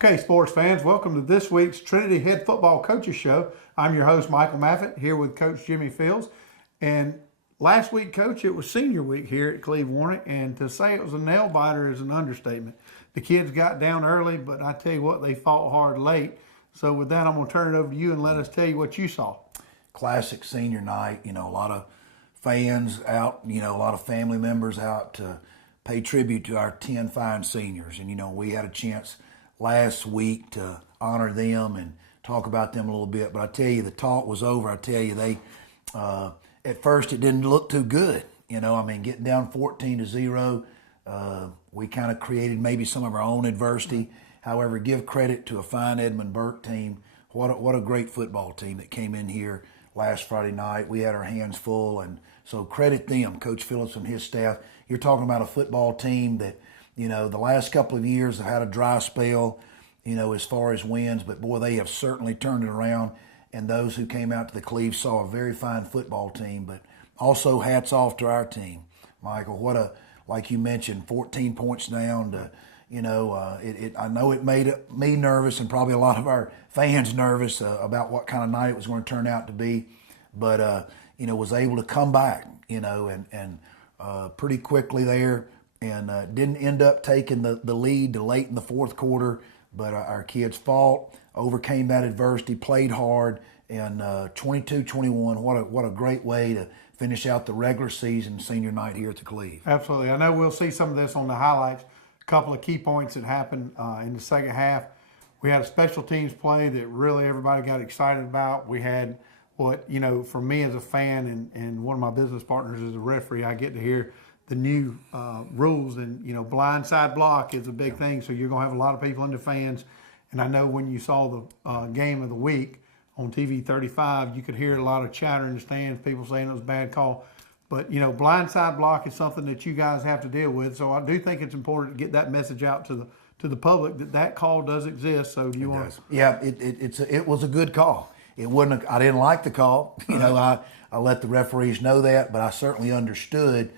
Okay, sports fans, welcome to this week's Trinity Head Football Coaches Show. I'm your host, Michael Maffett, here with Coach Jimmy Fields. And last week, Coach, it was senior week here at Cleve-Warnick, and to say it was a nail-biter is an understatement. The kids got down early, but I tell you what, they fought hard late. So with that, I'm going to turn it over to you and let us tell you what you saw. Classic senior night, a lot of fans out, a lot of family members out to pay tribute to our 10 fine seniors. And, we had a chance last week to honor them and talk about them a little bit. But I tell you, the talk was over. I tell you, they at first it didn't look too good. Getting down 14-0, we kind of created maybe some of our own adversity. However, give credit to a fine Edmund Burke team. What a great football team that came in here last Friday night. We had our hands full, and so credit them, Coach Phillips and his staff. You're talking about a football team that, the last couple of years have had a dry spell, as far as wins, but boy, they have certainly turned it around. And those who came out to the Cleve saw a very fine football team, but also hats off to our team. Michael, like you mentioned, 14 points down to, I know it made me nervous and probably a lot of our fans nervous about what kind of night it was going to turn out to be, but, was able to come back, and pretty quickly there, and didn't end up taking the lead to late in the fourth quarter, but our kids fought, overcame that adversity, played hard, and 22-21, what a great way to finish out the regular season senior night here at the Cleve. Absolutely. I know we'll see some of this on the highlights. A couple of key points that happened in the second half. We had a special teams play that really everybody got excited about. We had for me as a fan and one of my business partners as a referee, I get to hear the new rules, and blindside block is a big thing. So you're gonna have a lot of people in the fans, and I know when you saw the game of the week on TV 35, you could hear a lot of chatter in the stands, people saying it was a bad call. But blindside block is something that you guys have to deal with. So I do think it's important to get that message out to the public that call does exist. So do you want to? Yeah, it was a good call. It wasn't. I didn't like the call. I let the referees know that, but I certainly understood.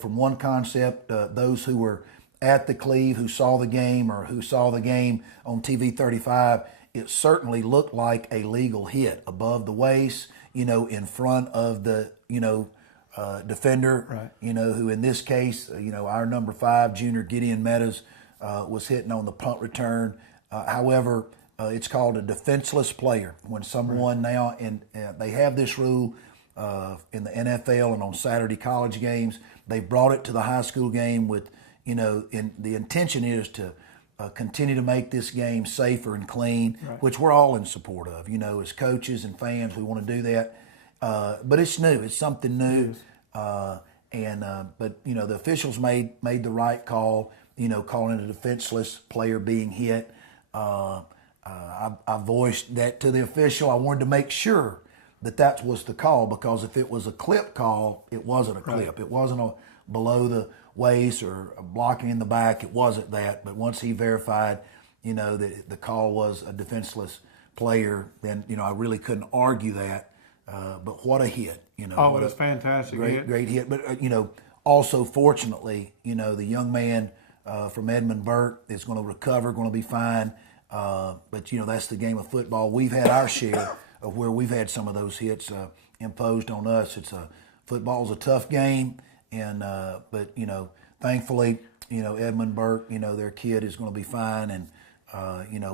From one concept, those who were at the Cleve, who saw the game or who saw the game on TV 35, it certainly looked like a legal hit above the waist, in front of the, defender, right. Who in this case, our number 5, junior Gideon Meadows, was hitting on the punt return. However, it's called a defenseless player. When someone now, and they have this rule in the NFL and on Saturday college games, they brought it to the high school game with, the intention is to continue to make this game safer and clean, right. which we're all in support of. As coaches and fans, we want to do that. But it's new. It's something new. But the officials made the right call, calling it a defenseless player being hit. I voiced that to the official. I wanted to make sure that was the call, because if it was a clip call, it wasn't a clip. Right. It wasn't a below the waist or a blocking in the back. It wasn't that. But once he verified, that the call was a defenseless player, then, I really couldn't argue that. But what a hit. It was fantastic. Great hit. But, also fortunately, the young man from Edmund Burke is going to recover, going to be fine. But, that's the game of football. We've had our share of where we've had some of those hits imposed on us. Football's a tough game, and but thankfully, Edmund Burke, their kid is going to be fine, and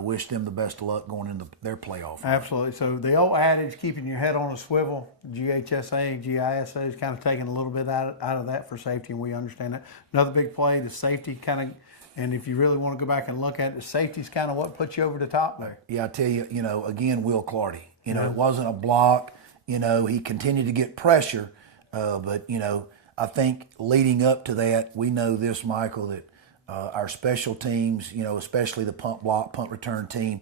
wish them the best of luck going into their playoff. Absolutely. So the old adage, keeping your head on a swivel, GHSA, GISA is kind of taking a little bit out of that for safety, and we understand that. Another big play, the safety kind of. And if you really want to go back and look at it, the safety's kind of what puts you over the top there. Yeah, I tell you, again, Will Clardy. It wasn't a block. He continued to get pressure. But, I think leading up to that, we know this, Michael, that our special teams, especially the punt return team,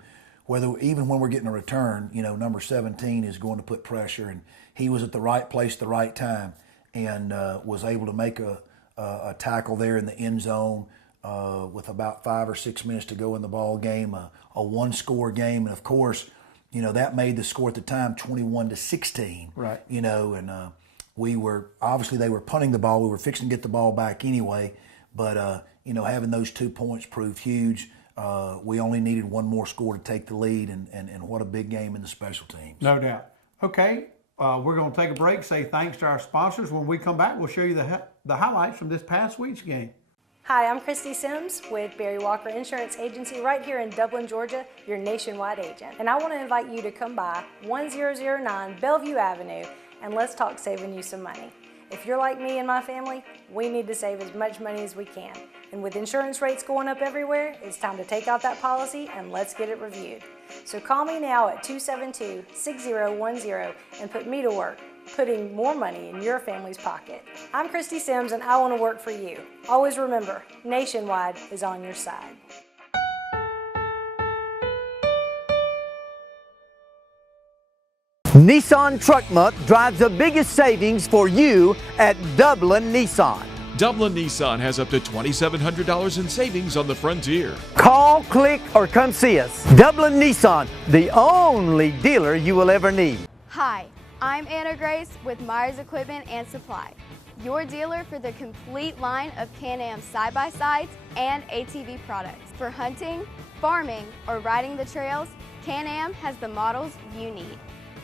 even when we're getting a return, number 17 is going to put pressure. And he was at the right place at the right time and was able to make a tackle there in the end zone. With about 5 or 6 minutes to go in the ball game, a one-score game, and of course, that made the score at the time 21-16. Right. And we were obviously they were punting the ball. We were fixing to get the ball back anyway, but having those 2 points proved huge. We only needed one more score to take the lead, and what a big game in the special teams. No doubt. Okay, we're going to take a break, say thanks to our sponsors. When we come back, we'll show you the highlights from this past week's game. Hi, I'm Christy Sims with Barry Walker Insurance Agency right here in Dublin, Georgia, your nationwide agent. And I want to invite you to come by 1009 Bellevue Avenue and let's talk saving you some money. If you're like me and my family, we need to save as much money as we can. And with insurance rates going up everywhere, it's time to take out that policy and let's get it reviewed. So call me now at 272-6010 and put me to work, putting more money in your family's pocket. I'm Christy Sims and I want to work for you. Always remember, Nationwide is on your side. Nissan Truck Month drives the biggest savings for you at Dublin Nissan. Dublin Nissan has up to $2,700 in savings on the Frontier. Call, click, or come see us. Dublin Nissan, the only dealer you will ever need. Hi, I'm Anna Grace with Myers Equipment and Supply, your dealer for the complete line of Can-Am side-by-sides and ATV products. For hunting, farming, or riding the trails, Can-Am has the models you need.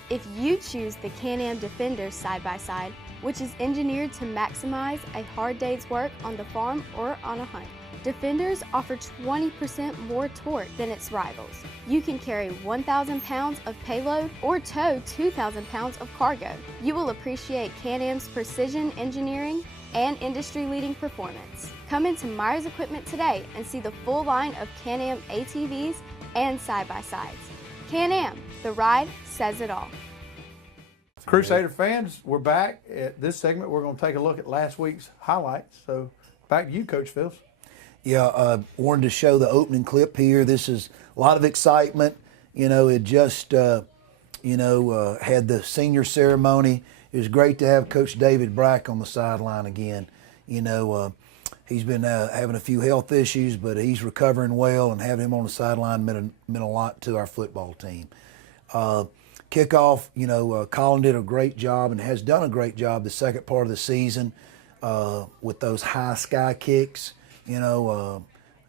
If you choose the Can-Am Defender side-by-side, which is engineered to maximize a hard day's work on the farm or on a hunt, Defenders offer 20% more torque than its rivals. You can carry 1,000 pounds of payload or tow 2,000 pounds of cargo. You will appreciate Can-Am's precision engineering and industry-leading performance. Come into Myers Equipment today and see the full line of Can-Am ATVs and side-by-sides. Can-Am, the ride says it all. Crusader fans, we're back. At this segment, we're going to take a look at last week's highlights. So back to you, Coach Phils. Yeah, wanted to show the opening clip here. This is a lot of excitement. You know, it just, had the senior ceremony. It was great to have Coach David Brack on the sideline again. You know, he's been having a few health issues, but he's recovering well, and having him on the sideline meant a lot to our football team. Kickoff, Colin did a great job and has done a great job the second part of the season with those high sky kicks.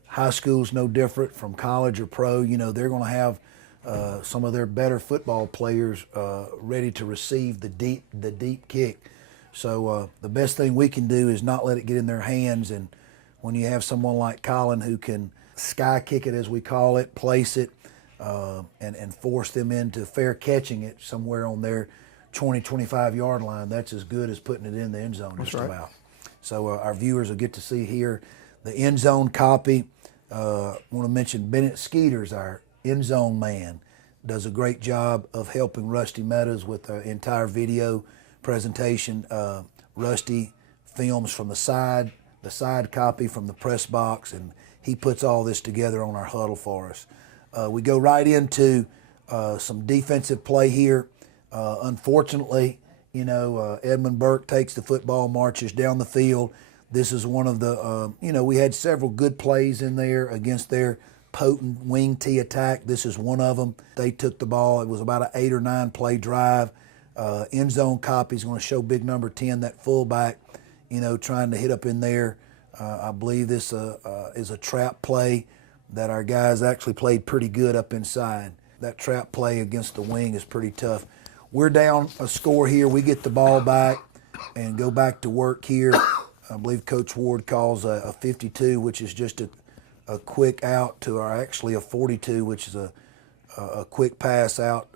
High school's no different from college or pro. They're going to have some of their better football players ready to receive the deep kick. So the best thing we can do is not let it get in their hands. And when you have someone like Colin who can sky kick it, as we call it, place it, and force them into fair catching it somewhere on their 20, 25-yard line, that's as good as putting it in the end zone just about. So our viewers will get to see here the end zone copy. I want to mention Bennett Skeeters, our end zone man, does a great job of helping Rusty Meadows with the entire video presentation. Rusty films from the side copy from the press box, and he puts all this together on our huddle for us. We go right into some defensive play here. Unfortunately, Edmund Burke takes the football, marches down the field. This is one of the, we had several good plays in there against their potent wing T attack. This is one of them. They took the ball. It was about an 8 or 9 play drive. End zone copy is going to show big number 10, that fullback, trying to hit up in there. I believe this is a trap play that our guys actually played pretty good up inside. That trap play against the wing is pretty tough. We're down a score here. We get the ball back and go back to work here. I believe Coach Ward calls a 52, which is just a quick out to actually a 42, which is a quick pass out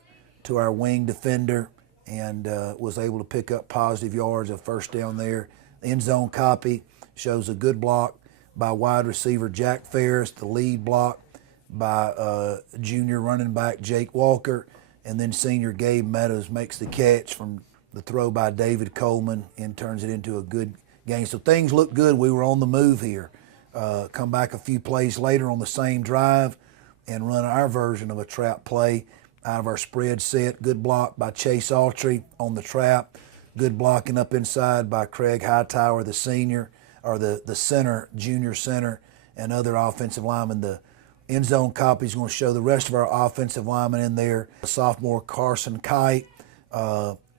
to our wing defender, and was able to pick up positive yards, a first down there. End zone copy shows a good block by wide receiver Jack Ferris, the lead block by junior running back Jake Walker, and then senior Gabe Meadows makes the catch from the throw by David Coleman and turns it into a good game. So things look good. We were on the move here. Come back a few plays later on the same drive and run our version of a trap play out of our spread set. Good block by Chase Autry on the trap. Good blocking up inside by Craig Hightower, the senior, or the center, junior center, and other offensive linemen. The end zone copy is going to show the rest of our offensive linemen in there. Sophomore Carson Kite,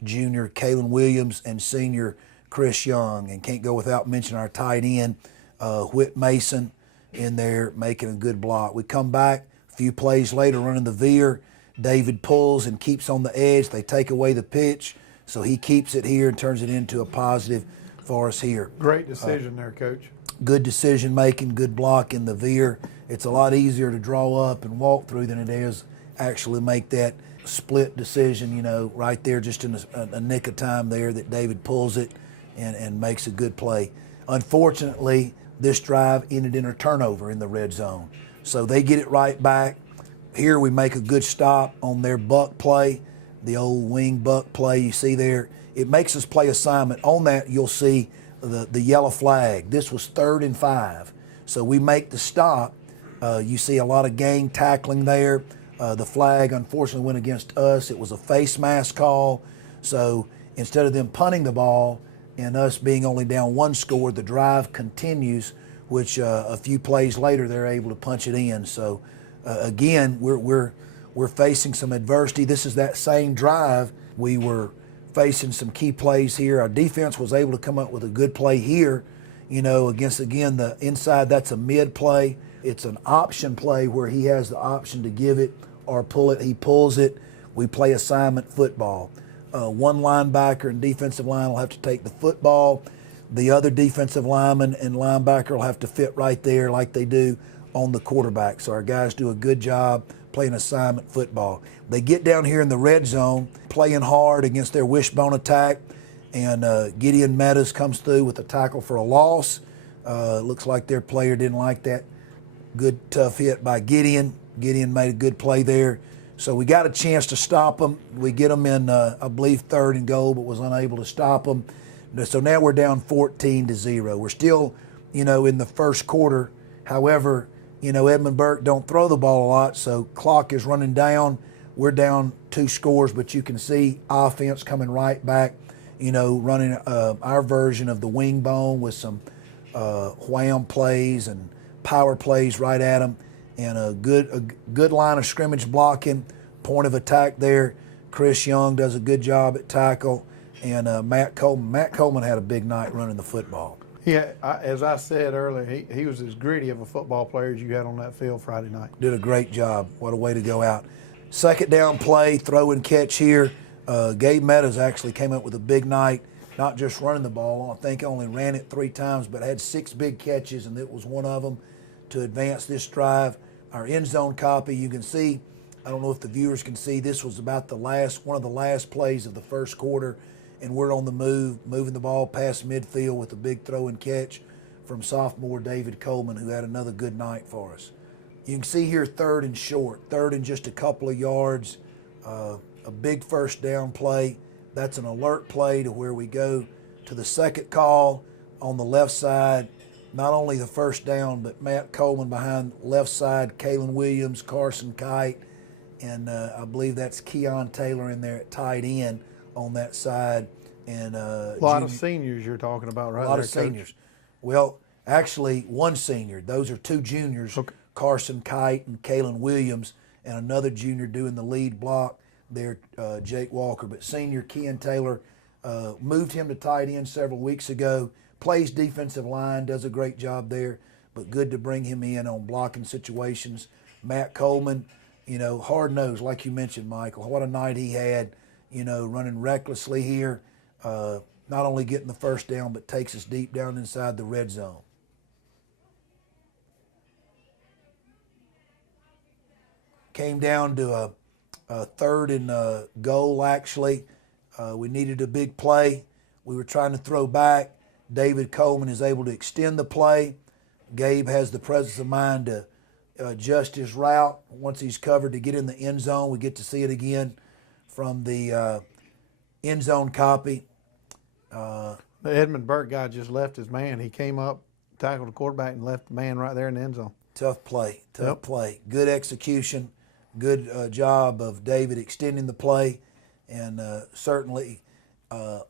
junior Kalen Williams, and senior Chris Young. And can't go without mentioning our tight end, Whit Mason. in there making a good block. We come back a few plays later running the veer. David pulls and keeps on the edge. They take away the pitch, so he keeps it here and turns it into a positive for us here. Great decision there, Coach. Good decision making, good block in the veer. It's a lot easier to draw up and walk through than it is actually make that split decision, right there just in a nick of time there that David pulls it and makes a good play. Unfortunately, this drive ended in a turnover in the red zone. So they get it right back. Here we make a good stop on their buck play, the old wing buck play you see there. It makes us play assignment. On that, you'll see the yellow flag. This was 3rd and 5. So we make the stop. You see a lot of gang tackling there. The flag unfortunately went against us. It was a face mask call. So instead of them punting the ball and us being only down 1 score, the drive continues, which a few plays later they're able to punch it in. So again, we're facing some adversity. This is that same drive. We were facing some key plays here. Our defense was able to come up with a good play here, against, again, the inside. That's a mid play. It's an option play where he has the option to give it or pull it. He pulls it. We play assignment football. One linebacker and defensive line will have to take the football. The other defensive lineman and linebacker will have to fit right there like they do on the quarterback. So our guys do a good job playing assignment football. They get down here in the red zone, playing hard against their wishbone attack, and Gideon Meadows comes through with a tackle for a loss. Looks like their player didn't like that. Good tough hit by Gideon. Gideon made a good play there. So we got a chance to stop them. We get them in, I believe, 3rd and goal, but was unable to stop them. So now we're down 14-0. We're still, in the first quarter. However, Edmund Burke don't throw the ball a lot, so clock is running down. We're down 2 scores, but you can see offense coming right back, running our version of the wing bone with some wham plays and power plays right at them, and a good line of scrimmage blocking, point of attack there. Chris Young does a good job at tackle, and Matt Coleman. Matt Coleman had a big night running the football. Yeah, as I said earlier, he was as gritty of a football player as you had on that field Friday night. Did a great job. What a way to go out. 2nd down play, throw and catch here. Gabe Meadows actually came up with a big night, not just running the ball. I think only ran it 3 times, but had 6 big catches, and it was one of them to advance this drive. Our end zone copy, you can see, I don't know if the viewers can see, this was about one of the last plays of the first quarter, and we're on the move, moving the ball past midfield with a big throw and catch from sophomore David Coleman, who had another good night for us. You can see here 3rd and short, 3rd and just a couple of yards, a big 1st down play. That's an alert play to where we go to the 2nd call on the left side. Not only the 1st down, but Matt Coleman behind left side, Kalen Williams, Carson Kite, and I believe that's Keon Taylor in there at tight end on that side. And a lot of seniors you're talking about, right? A lot of seniors. Well, actually, 1 senior. Those are 2 juniors, okay. Carson Kite and Kalen Williams, and another junior doing the lead block there, Jake Walker. But senior Keon Taylor, moved him to tight end several weeks ago. Plays defensive line, does a great job there, but good to bring him in on blocking situations. Matt Coleman, hard-nosed, like you mentioned, Michael. What a night he had, running recklessly here, not only getting the 1st down, but takes us deep down inside the red zone. Came down to a 3rd and goal, actually. We needed a big play. We were trying to throw back. David Coleman is able to extend the play. Gabe has the presence of mind to adjust his route once he's covered to get in the end zone. We get to see it again from the end zone copy. The Edmund Burke guy just left his man. He came up, tackled the quarterback, and left the man right there in the end zone. Tough play, tough play. Good execution, good job of David extending the play, and certainly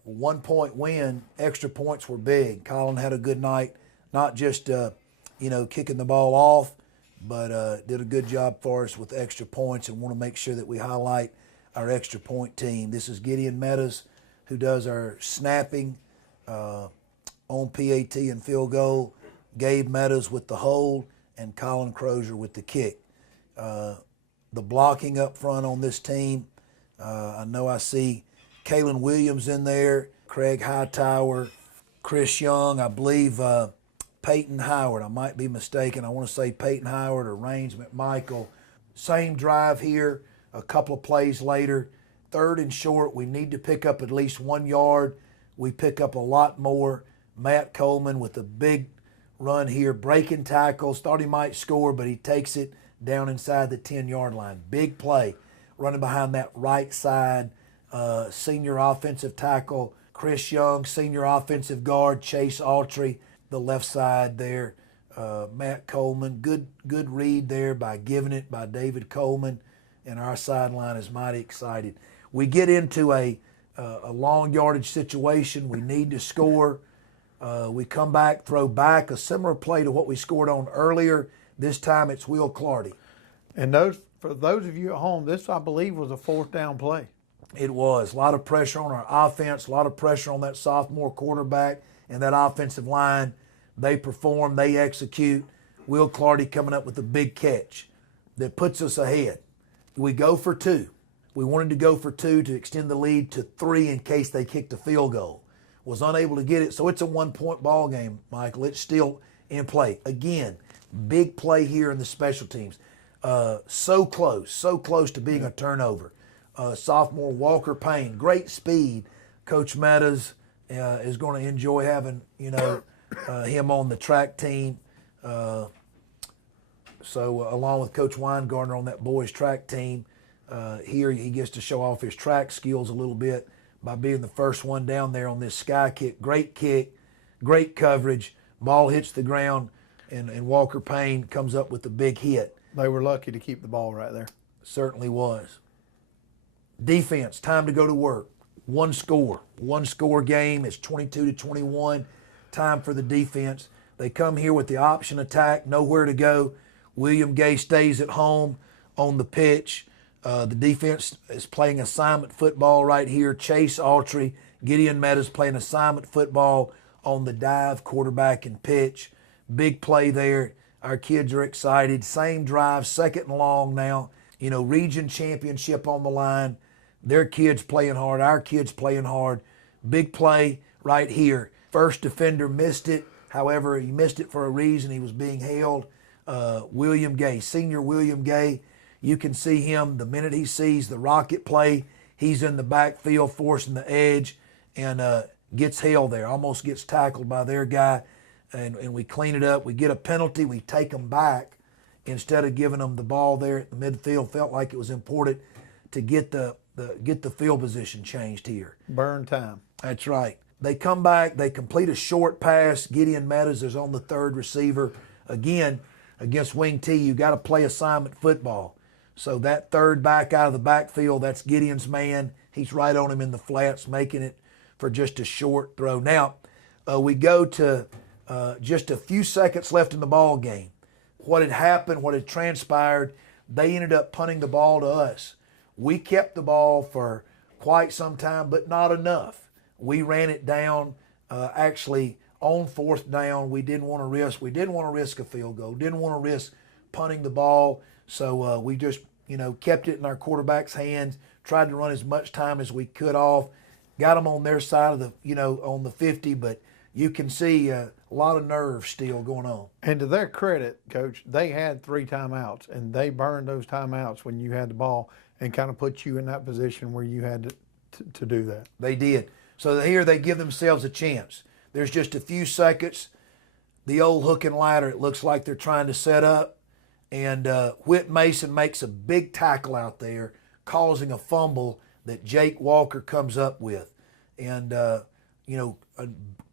1 point win. Extra points were big. Colin had a good night, not just kicking the ball off, but did a good job for us with extra points, and want to make sure that we highlight our extra point team. This is Gideon Meadows, who does our snapping on PAT and field goal. Gabe Meadows with the hold, and Colin Crozier with the kick. The blocking up front on this team, I know I see Kalen Williams in there, Craig Hightower, Chris Young, I believe Peyton Howard. I might be mistaken. I want to say Peyton Howard or Raines McMichael. Same drive here, a couple of plays later. 3rd and short, we need to pick up at least 1 yard. We pick up a lot more. Matt Coleman with a big run here, breaking tackles. Thought he might score, but he takes it down inside the 10-yard line. Big play, running behind that right side. Senior offensive tackle Chris Young, senior offensive guard Chase Autry, the left side there. Matt Coleman, good read there by giving it by David Coleman, and our sideline is mighty excited. We get into a long yardage situation. We need to score. We come back, throw back, a similar play to what we scored on earlier. This time it's Will Clardy. And for those of you at home, this, I believe, was a 4th down play. It was. A lot of pressure on our offense, a lot of pressure on that sophomore quarterback and that offensive line. They perform, they execute. Will Clardy coming up with a big catch that puts us ahead. We go for 2. We wanted to go for 2 to extend the lead to 3 in case they kicked a field goal. Was unable to get it, so it's a 1-point ball game, Michael. It's still in play. Again, big play here in the special teams. So close to being a turnover. Sophomore Walker Payne, great speed. Coach Meadows is going to enjoy having him on the track team. So along with Coach Weingartner on that boys track team, here he gets to show off his track skills a little bit by being the first one down there on this sky kick. Great kick, great coverage. Ball hits the ground, and Walker Payne comes up with a big hit. They were lucky to keep the ball right there. Certainly was. Defense, time to go to work. One score game. It's 22-21. Time for the defense. They come here with the option attack, nowhere to go. William Gay stays at home on the pitch. The defense is playing assignment football right here. Chase Autry, Gideon Meadows playing assignment football on the dive, quarterback and pitch. Big play there. Our kids are excited. Same drive, 2nd and long now. Region championship on the line. Their kids playing hard, our kids playing hard. Big play right here. First defender missed it. However, he missed it for a reason. He was being held. William Gay, senior William Gay. You can see him the minute he sees the rocket play. He's in the backfield forcing the edge and gets held there. Almost gets tackled by their guy. And we clean it up. We get a penalty. We take them back instead of giving them the ball there at the midfield. Felt like it was important to get the field position changed here. Burn time. That's right. They come back. They complete a short pass. Gideon Meadows is on the 3rd receiver. Again, against Wing T, you got to play assignment football. So that 3rd back out of the backfield, that's Gideon's man. He's right on him in the flats, making it for just a short throw. Now, we go to just a few seconds left in the ball game. What had happened, what had transpired, they ended up punting the ball to us. We kept the ball for quite some time, but not enough. We ran it down actually on 4th down. We didn't want to risk a field goal. Didn't want to risk punting the ball. So we just, kept it in our quarterback's hands, tried to run as much time as we could off, got them on their side of the, on the 50, but you can see a lot of nerve still going on. And to their credit, Coach, they had 3 timeouts, and they burned those timeouts when you had the ball and kind of put you in that position where you had to do that. They did. So here they give themselves a chance. There's just a few seconds. The old hook and ladder, it looks like they're trying to set up. And Whit Mason makes a big tackle out there, causing a fumble that Jake Walker comes up with. And, a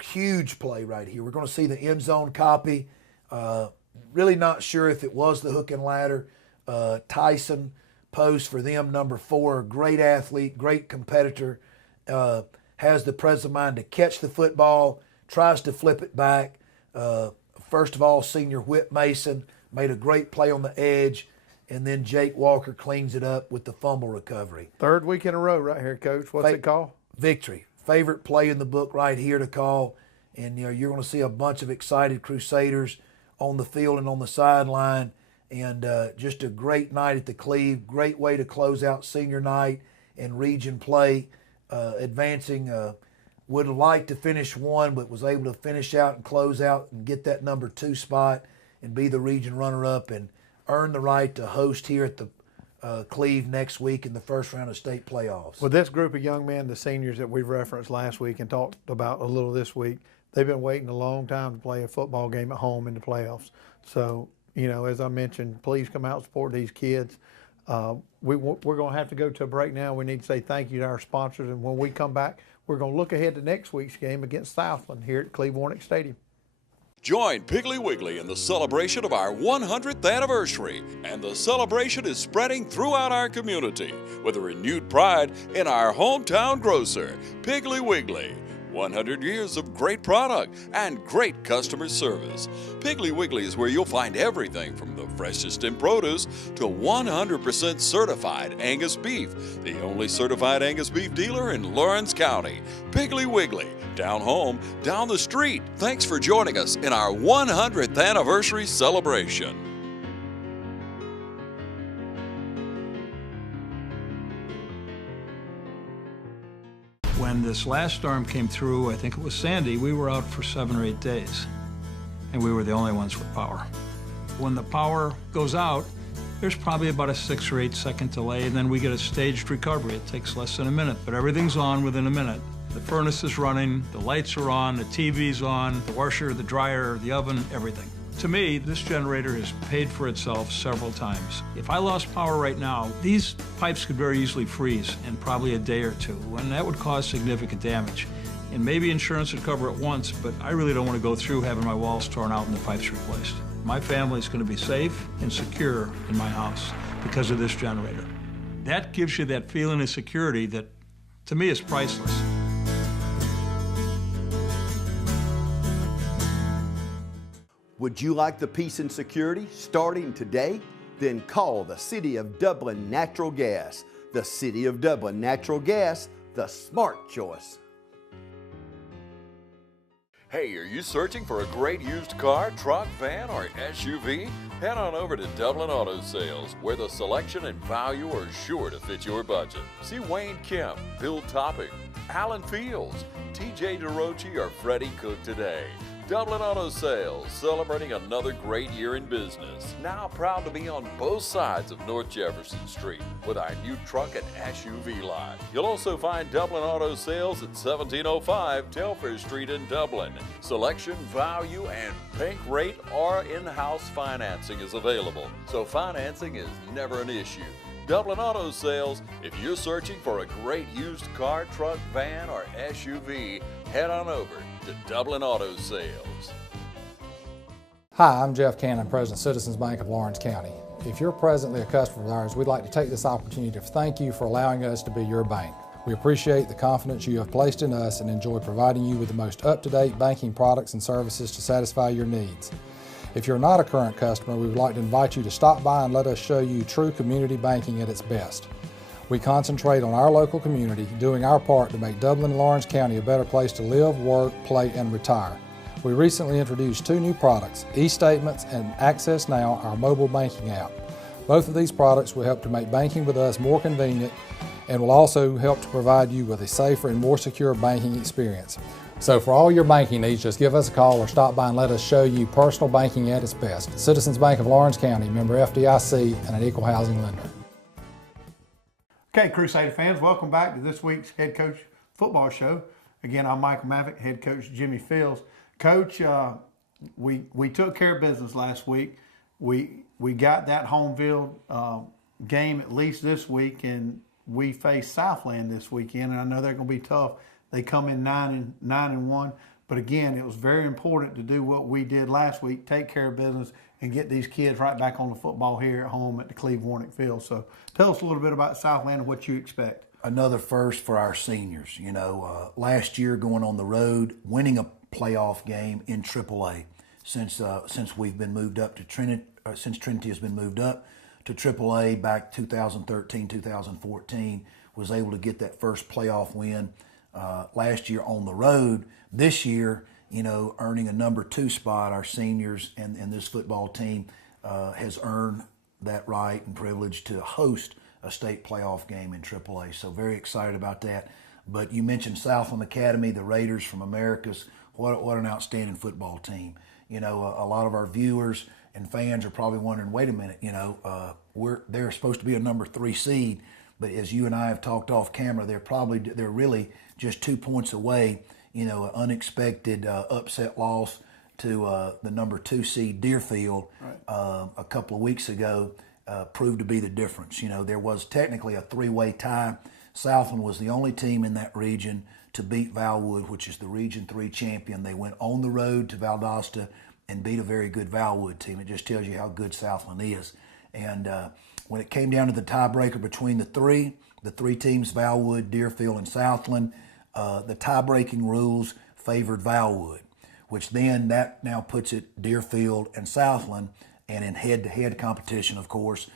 huge play right here. We're going to see the end zone copy. Really not sure if it was the hook and ladder. Tyson Post for them, number 4, great athlete, great competitor, has the presence of mind to catch the football, tries to flip it back. First of all, senior Whit Mason made a great play on the edge, and then Jake Walker cleans it up with the fumble recovery. 3rd week in a row right here, Coach. What's it called? Victory. Favorite play in the book right here to call. And you're going to see a bunch of excited Crusaders on the field and on the sideline. And just a great night at the Cleve. Great way to close out senior night and region play. Advancing, would have liked to finish one, but was able to finish out and close out and get that number 2 spot and be the region runner-up and earn the right to host here at the Cleve next week in the first round of state playoffs. Well, this group of young men, the seniors that we referenced last week and talked about a little this week, they've been waiting a long time to play a football game at home in the playoffs. So, you know, as I mentioned, please come out and support these kids. We're going to have to go to a break now. We need to say thank you to our sponsors. And when we come back, we're going to look ahead to next week's game against Southland here at Cleve Warnick Stadium. Join Piggly Wiggly in the celebration of our 100th anniversary, and the celebration is spreading throughout our community with a renewed pride in our hometown grocer, Piggly Wiggly. 100 years of great product and great customer service. Piggly Wiggly is where you'll find everything from the freshest in produce to 100% certified Angus beef, the only certified Angus beef dealer in Lawrence County. Piggly Wiggly, down home, down the street. Thanks for joining us in our 100th anniversary celebration. When this last storm came through, I think it was Sandy, we were out for 7 or 8 days, and we were the only ones with power. When the power goes out, there's probably about a 6 or 8 second delay, and then we get a staged recovery. It takes less than a minute, but everything's on within a minute. The furnace is running, the lights are on, the TV's on, the washer, the dryer, the oven, everything. To me, this generator has paid for itself several times. If I lost power right now, these pipes could very easily freeze in probably a day or two, and that would cause significant damage. And maybe insurance would cover it once, but I really don't want to go through having my walls torn out and the pipes replaced. My family's going to be safe and secure in my house because of this generator. That gives you that feeling of security that, to me, is priceless. Would you like the peace and security starting today? Then call the City of Dublin Natural Gas. The City of Dublin Natural Gas, the smart choice. Hey, are you searching for a great used car, truck, van, or SUV? Head on over to Dublin Auto Sales, where the selection and value are sure to fit your budget. See Wayne Kemp, Bill Topic, Alan Fields, TJ DeRochi, or Freddie Cook today. Dublin Auto Sales, celebrating another great year in business. Now proud to be on both sides of North Jefferson Street with our new truck and SUV lot. You'll also find Dublin Auto Sales at 1705 Telfair Street in Dublin. Selection, value, and bank rate or in-house financing is available, so financing is never an issue. Dublin Auto Sales, if you're searching for a great used car, truck, van, or SUV, head on over to Dublin Auto Sales. Hi, I'm Jeff Cannon, President of Citizens Bank of Lawrence County. If you're presently a customer of ours, we'd like to take this opportunity to thank you for allowing us to be your bank. We appreciate the confidence you have placed in us and enjoy providing you with the most up-to-date banking products and services to satisfy your needs. If you're not a current customer, we would like to invite you to stop by and let us show you true community banking at its best. We concentrate on our local community, doing our part to make Dublin and Lawrence County a better place to live, work, play, and retire. We recently introduced 2 new products, eStatements and Access Now, our mobile banking app. Both of these products will help to make banking with us more convenient and will also help to provide you with a safer and more secure banking experience. So for all your banking needs, just give us a call or stop by and let us show you personal banking at its best. Citizens Bank of Lawrence County, member FDIC, and an equal housing lender. Okay, Crusader fans, welcome back to this week's Head Coach Football Show. Again, I'm Michael Mavick, Head Coach Jimmy Fields. Coach, we took care of business last week. We got that home field game at least this week, and we face Southland this weekend, and I know they're going to be tough. They come in 9-1, but again, it was very important to do what we did last week, take care of business, and get these kids right back on the football here at home at the Cleve Warnick Field. So tell us a little bit about Southland and what you expect. Another first for our seniors. You know, last year going on the road, winning a playoff game in AAA since we've been moved up to Trinity, since Trinity has been moved up to AAA back 2013, 2014, was able to get that first playoff win last year on the road. This year, earning a number 2 spot. Our seniors and this football team has earned that right and privilege to host a state playoff game in AAA. So very excited about that. But you mentioned Southland Academy, the Raiders from Americas. What an outstanding football team. A lot of our viewers and fans are probably wondering, wait a minute, they're supposed to be a number 3 seed, but as you and I have talked off camera, they're really just 2 points away. An unexpected upset loss to the number 2 seed Deerfield a couple of weeks ago proved to be the difference. There was technically a 3-way tie. Southland was the only team in that region to beat Valwood, which is the Region 3 champion. They went on the road to Valdosta and beat a very good Valwood team. It just tells you how good Southland is. And when it came down to the tiebreaker between the three teams, Valwood, Deerfield, and Southland, the tie-breaking rules favored Valwood, which then that now puts it Deerfield and Southland. And in head-to-head competition, of course,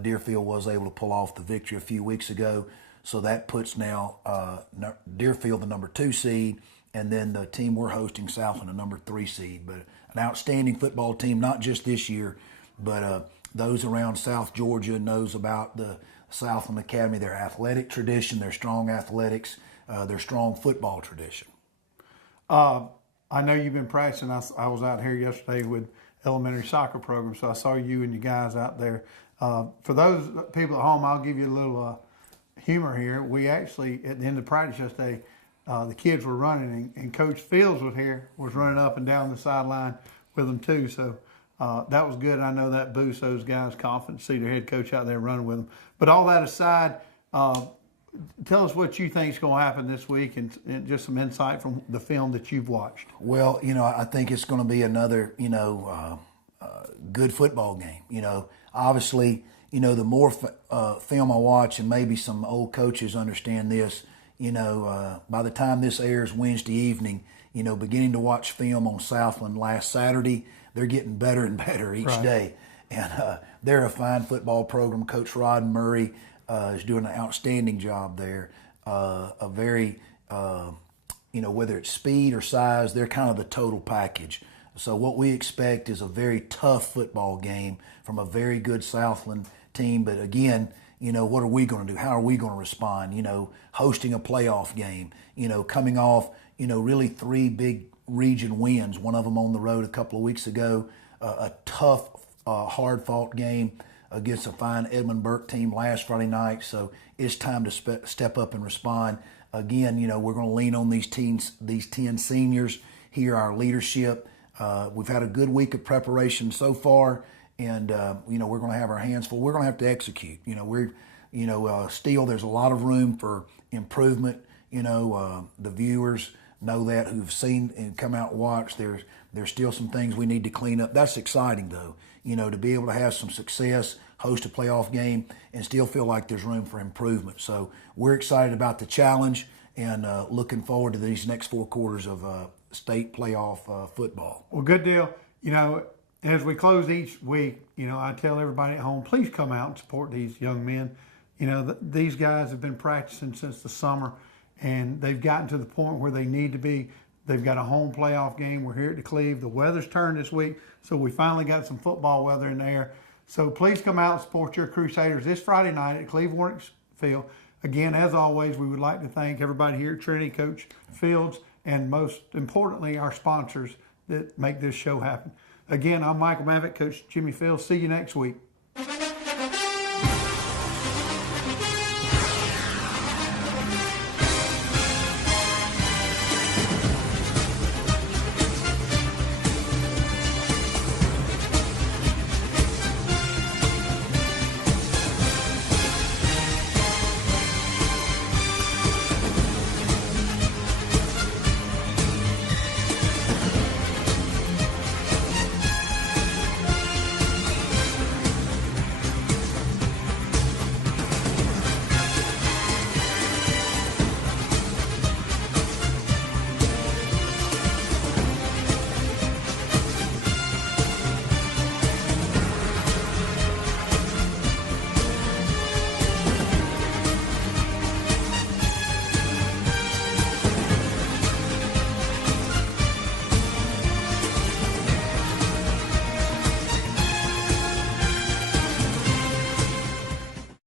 Deerfield was able to pull off the victory a few weeks ago. So that puts now Deerfield the number 2 seed, and then the team we're hosting, Southland, a number 3 seed. But an outstanding football team, not just this year, but those around South Georgia knows about the Southland Academy, their athletic tradition, their strong athletics, their strong football tradition. I know you've been practicing. I was out here yesterday with elementary soccer program, so I saw you and you guys out there. For those people at home, I'll give you a little humor here. We actually, at the end of practice yesterday, the kids were running, and Coach Fields was running up and down the sideline with them too. So that was good. I know that boosts those guys' confidence, see their head coach out there running with them. But all that aside, tell us what you think is going to happen this week and just some insight from the film that you've watched. Well, I think it's going to be another, good football game. Obviously, the more film I watch, and maybe some old coaches understand this, by the time this airs Wednesday evening, beginning to watch film on Southland last Saturday, they're getting better and better each day. And they're a fine football program. Coach Rod Murray is doing an outstanding job there. A very, whether it's speed or size, they're kind of the total package. So what we expect is a very tough football game from a very good Southland team. But again, what are we going to do? How are we going to respond? Hosting a playoff game, coming off, really 3 big region wins, one of them on the road a couple of weeks ago, a tough, hard-fought game against a fine Edmund Burke team last Friday night. So it's time to step up and respond. Again, we're going to lean on these 10 seniors here, our leadership. We've had a good week of preparation so far, and we're going to have our hands full. We're going to have to execute. Still there's a lot of room for improvement. The viewers know that who've seen and come out and watched. There's still some things we need to clean up. That's exciting though. To be able to have some success, host a playoff game, and still feel like there's room for improvement. So we're excited about the challenge and looking forward to these next 4 quarters of state playoff football. Well, good deal. As we close each week, I tell everybody at home, please come out and support these young men. These guys have been practicing since the summer, and they've gotten to the point where they need to be. They've got a home playoff game. We're here at the Cleve. The weather's turned this week, so we finally got some football weather in there. So please come out and support your Crusaders this Friday night at Cleve Warnick Field. Again, as always, we would like to thank everybody here at Trinity, Coach Fields, and most importantly, our sponsors that make this show happen. Again, I'm Michael Mavick, Coach Jimmy Fields. See you next week.